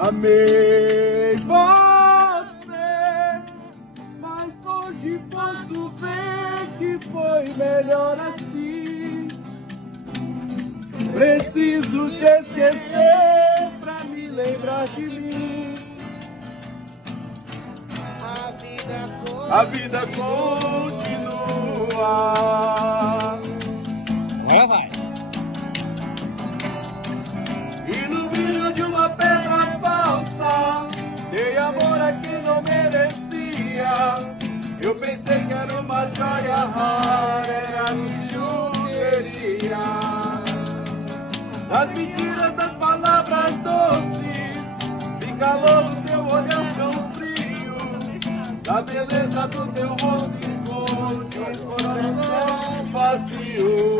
Amei você, mas hoje posso ver que foi melhor assim. Preciso te esquecer pra me lembrar de mim. A vida continua. Agora vai. E no brilho de uma pedra falsa, dei amor a quem não merecia. Eu pensei que era uma joia rara, era bijuteria. Das mentiras, das palavras doces, me calou o teu olhar tão frio. Da beleza do teu rosto esconde um coração vazio.